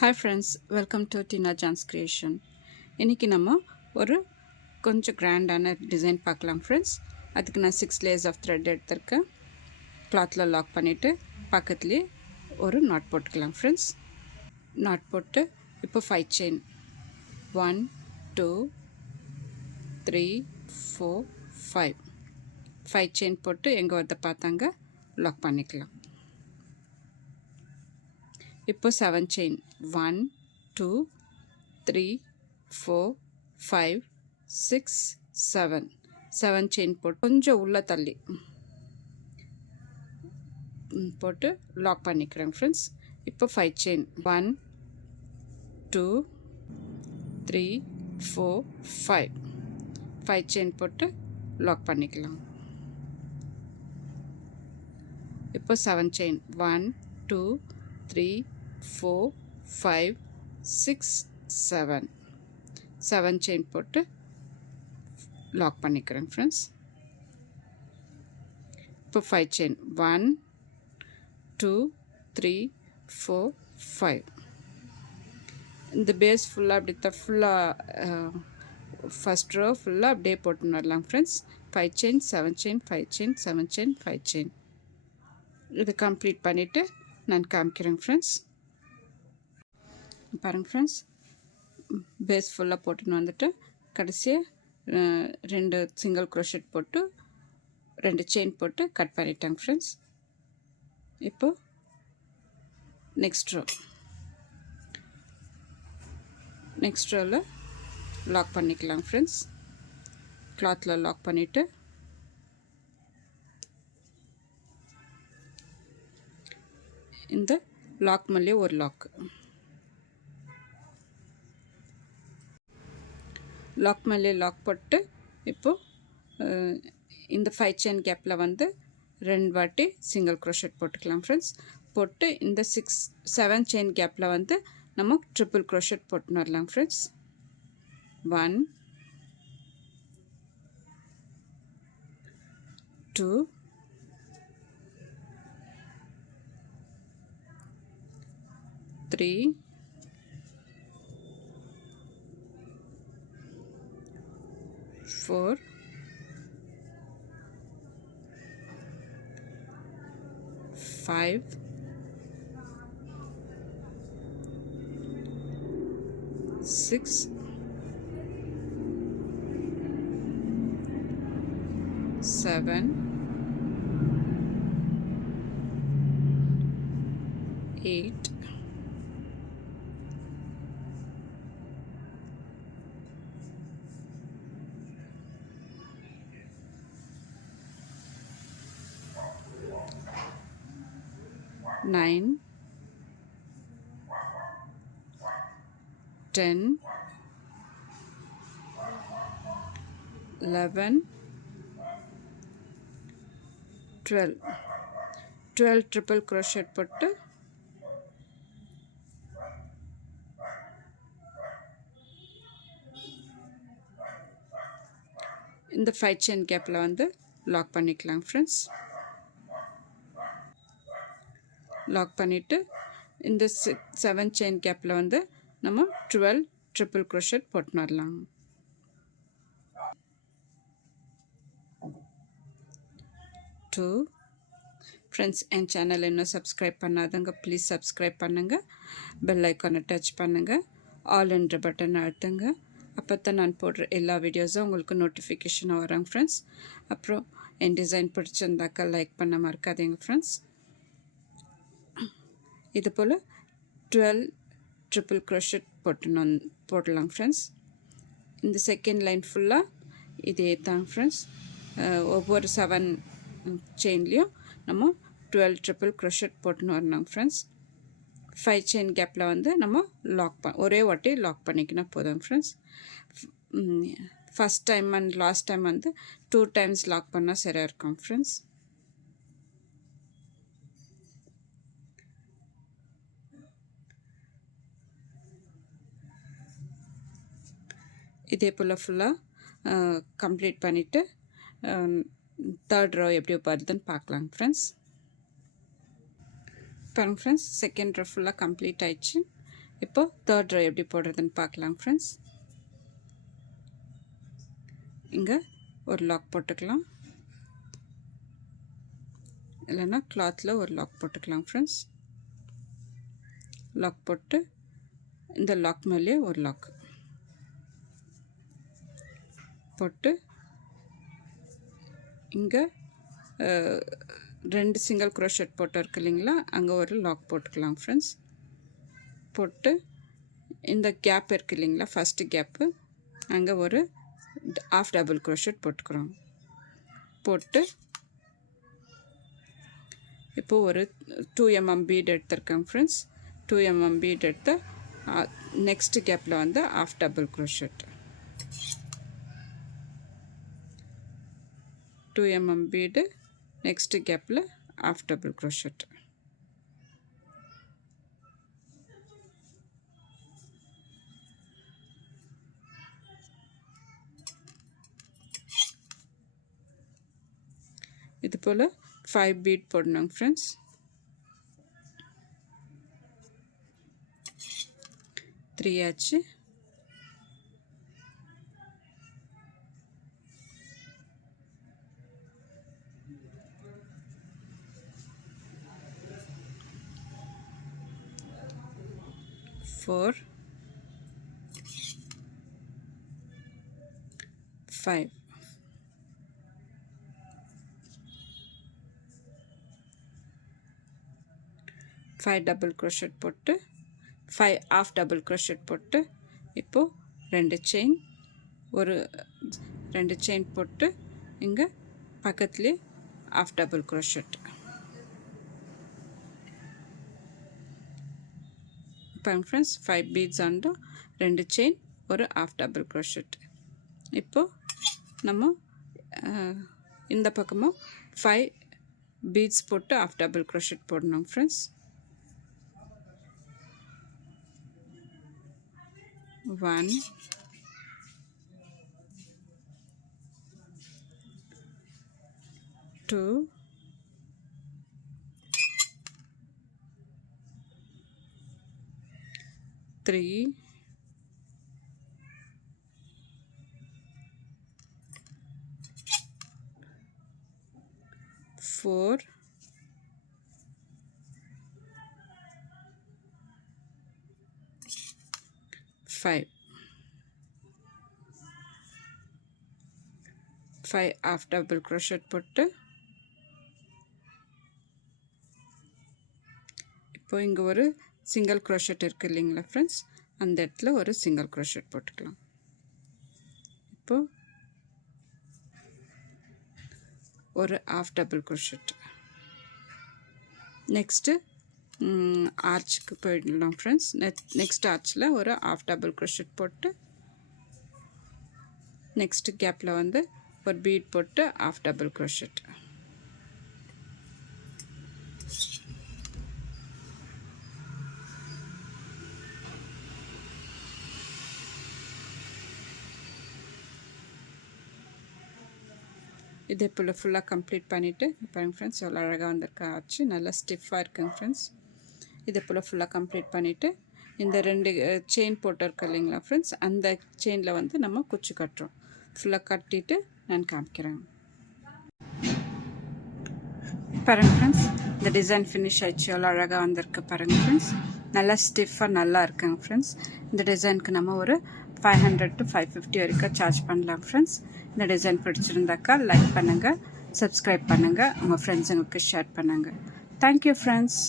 Hi friends, welcome to Tina Jan's Creation. இன்னைக்கு நம்ம ஒரு கொஞ்சம் கிராண்டான டிசைன் பார்க்கலாம் ஃப்ரெண்ட்ஸ். அதுக்கு நான் 6 layers of thread எடுத்திருக்கேன். கிளாத்ல லாக் பண்ணிவிட்டு பக்கத்துலேயே ஒரு நாட் போட்டுக்கலாம் ஃப்ரெண்ட்ஸ். நாட் போட்டு இப்போ 5 chain 1 2 3 4 5 chain போட்டு எங்கே வந்து பார்த்தாங்க லாக் பண்ணிக்கலாம். இப்போ 7 chain 1 2 3 4 5 6 7 chain போட்டு கொஞ்சம் உள்ள தள்ளி போட்டு லாக் பண்ணிக்கிறேன் ஃப்ரெண்ட்ஸ். இப்போ 5 chain 1 2 3 4 5 chain போட்டு லாக் பண்ணிக்கலாம். இப்போ 7 chain 1 2 3 4 5 6 7 chain போட்டு லாக் பண்ணிக்கிறேன் ஃப்ரெண்ட்ஸ். இப்போ 5 chain 1 2 3 4 5 இந்த பேஸ் ஃபுல்லாக அப்படி ஃபுல்லாக ஃபஸ்ட் ரோ ஃபுல்லாக அப்படியே போட்டுன்னு வரலாம் friends. 5 chain 7 chain 5 chain 7 chain 5 chain இது கம்ப்ளீட் பண்ணிவிட்டு நான் காமிக்கிறேன் ஃப்ரெண்ட்ஸ். பாருங்கள் ஃப்ரெண்ட்ஸ், பேஸ் ஃபுல்லாக போட்டுன்னு வந்துட்டு கடைசியாக 2 சிங்கிள் க்ரோஷெட் போட்டு 2 செயின் போட்டு கட் பண்ணிட்டேங்க ஃப்ரெண்ட்ஸ். இப்போது நெக்ஸ்ட் ரோவில் லாக் பண்ணிக்கலாம் ஃப்ரெண்ட்ஸ். கிளாத்தில் லாக் பண்ணிவிட்டு இந்த லாக் மேலே ஒரு லாக் மேலே லாக் போட்டு இப்போது இந்த 5 chain கேப்பில் வந்து 2 வாட்டி சிங்கிள் க்ரோஷெட் போட்டுக்கலாம் ஃப்ரெண்ட்ஸ். போட்டு இந்த 7 chain கேப்பில் வந்து நம்ம ட்ரிபிள் க்ரோஷெட் போட்டுன்னு வரலாம் ஃப்ரெண்ட்ஸ். 1 2 3 4 5 6 7 8 9 10 11 12 ட்ரிபிள் க்ரோஷெட் போட்டு இந்த 5 chain கேப்பில் வந்து லாக் பண்ணிக்கலாம் ஃப்ரெண்ட்ஸ். லாக் பண்ணிவிட்டு இந்த 7 chain கேப்பில் வந்து நம்ம 12 ட்ரிபிள் க்ரோஷெட் போட்டுன்னு வரலாம். ஃப்ரெண்ட்ஸ், என் சேனல் இன்னும் சப்ஸ்கிரைப் பண்ணாதவங்க ப்ளீஸ் சப்ஸ்கிரைப் பண்ணுங்கள். பெல் ஐக்கானை டச் பண்ணுங்கள். ஆல் என்ற பட்டன் அழுத்துங்க. அப்போ தான் நான் போடுற எல்லா வீடியோஸும் உங்களுக்கு நோட்டிஃபிகேஷனாக வராங்க ஃப்ரெண்ட்ஸ். அப்புறம் என் டிசைன் பிடிச்சிருந்தாக்கா லைக் பண்ண மறக்காதீங்க ஃப்ரெண்ட்ஸ். இது போல் 12 ட்ரிபிள் க்ரோஷெட் போடலாம் ஃப்ரெண்ட்ஸ். இந்த செகண்ட் லைன் ஃபுல்லாக இதே தான் ஃப்ரெண்ட்ஸ். ஒவ்வொரு 7 செயின்லேயும் நம்ம 12 ட்ரிபிள் க்ரோஷெட் போட்டுன்னு வரணும் ஃப்ரெண்ட்ஸ். 5 chain கேப்பில் வந்து நம்ம ஒரே வாட்டி லாக் பண்ணிக்கினா போதும் friends. First time and last time வந்து 2 times லாக் பண்ணால் சரியாக இருக்கும் ஃப்ரெண்ட்ஸ். இதே போல் ஃபுல்லாக கம்ப்ளீட் பண்ணிவிட்டு தேர்ட் ரோ எப்படி வருதுன்னு பார்க்கலாம் ஃப்ரெண்ட்ஸ். பாருங்க ஃப்ரெண்ட்ஸ், செகண்ட் ரோ ஃபுல்லாக கம்ப்ளீட் ஆயிடுச்சு. இப்போ தேர்ட் ரோ எப்படி போடுறதுன்னு பார்க்கலாம் ஃப்ரெண்ட்ஸ். இங்கே ஒரு லாக் போட்டுக்கலாம், இல்லைன்னா கிளாத்தில் ஒரு லாக் போட்டுக்கலாம் ஃப்ரெண்ட்ஸ். லாக் போட்டு இந்த லாக் மேலேயே ஒரு லாக் போட்டு இங்கே 2 சிங்கிள் க்ரோஷெட் போட்டு இருக்கு இல்லைங்களா, அங்கே ஒரு லாக் போட்டுக்கலாம் ஃப்ரெண்ட்ஸ். போட்டு இந்த கேப் இருக்குது இல்லைங்களா, ஃபஸ்ட்டு கேப்பு, அங்கே ஒரு ஆஃப் டபுள் க்ரோஷெட் போட்டுக்கிறோம். போட்டு இப்போது ஒரு 2 mm பீட் எடுத்திருக்கேன் ஃப்ரெண்ட்ஸ். 2 mm பீட் எடுத்து நெக்ஸ்ட் கேப்பில் வந்து half double crochet, 2 mm bead next கேப்பில் ஆஃப் டபுள் க்ரோஷெட். இது போல் 5 பீட் போடணும் ஃப்ரெண்ட்ஸ். 3 ஆச்சு. Four, 5. டபுள் க்ரோஷெட் போட்டு 5 ஆஃப் டபுள் க்ரோஷெட் போட்டு இப்போது 2 செயின், ஒரு 2 செயின் போட்டு இங்கே பக்கத்துலேயே ஆஃப் டபுள் க்ரோஷெட். இப்போ ஃப்ரெண்ட்ஸ் 5 பீட்ஸ் ஆண்டோ 2 செயின், ஒரு ஆஃப் டபுள் க்ரோஷெட். இப்போது நம்ம இந்த பக்கமும் 5 பீட்ஸ் போட்டு ஆஃப் டபுள் க்ரோஷெட் போடணும் ஃப்ரெண்ட்ஸ். 1, 2, 3, 4, 5. 5 ஆஃப் டபுள் க்ரோஷெட் போட்டு இப்போ இங்கே ஒரு சிங்கிள் க்ரோஷெட் இருக்குது இல்லைங்களா ஃப்ரெண்ட்ஸ், அந்த இடத்துல ஒரு சிங்கிள் க்ரோஷெட் போட்டுக்கலாம். இப்போது ஒரு ஆஃப் டபுள் க்ரோஷெட். நெக்ஸ்ட்டு ஆர்ச்சுக்கு போயிடலாம் ஃப்ரெண்ட்ஸ். நெக்ஸ்ட் ஆர்ச்சில் ஒரு ஆஃப் டபுள் க்ரோஷெட் போட்டு நெக்ஸ்ட் கேப்பில் வந்து ஒரு பீட் போட்டு ஆஃப் டபுள் க்ரோஷெட். இதே போல் ஃபுல்லாக கம்ப்ளீட் பண்ணிவிட்டு பாருங்கள் ஃப்ரெண்ட்ஸ் எவ்வளோ அழகாக வந்திருக்கா ஆச்சு, நல்லா ஸ்டிஃபாக இருக்குங்க ஃப்ரெண்ட்ஸ். இதே போல் ஃபுல்லாக கம்ப்ளீட் பண்ணிவிட்டு இந்த 2 செயின் போட்டிருக்கு இல்லைங்களா ஃப்ரெண்ட்ஸ், அந்த செயினில் வந்து நம்ம குச்சி கட்டுறோம். ஃபுல்லாக கட்டிட்டு நான் காமிக்கிறேன். பாருங்கள் ஃப்ரெண்ட்ஸ், இந்த டிசைன் ஃபினிஷ் ஆகிடுச்சு, எவ்வளோ அழகாக வந்திருக்கு பாருங்கள் ஃப்ரெண்ட்ஸ். நல்லா ஸ்டிஃபாக நல்லா இருக்குங்க ஃப்ரெண்ட்ஸ். இந்த டிசைனுக்கு நம்ம ஒரு 500 to 550 வரைக்கும் சார்ஜ் பண்ணலாம் ஃப்ரெண்ட்ஸ். இந்த டிசைன் பிடிச்சிருந்தாக்கா லைக் பண்ணுங்கள், சப்ஸ்கிரைப் பண்ணுங்கள், உங்கள் ஃப்ரெண்ட்ஸுங்களுக்கு ஷேர் பண்ணுங்கள். Thank you friends.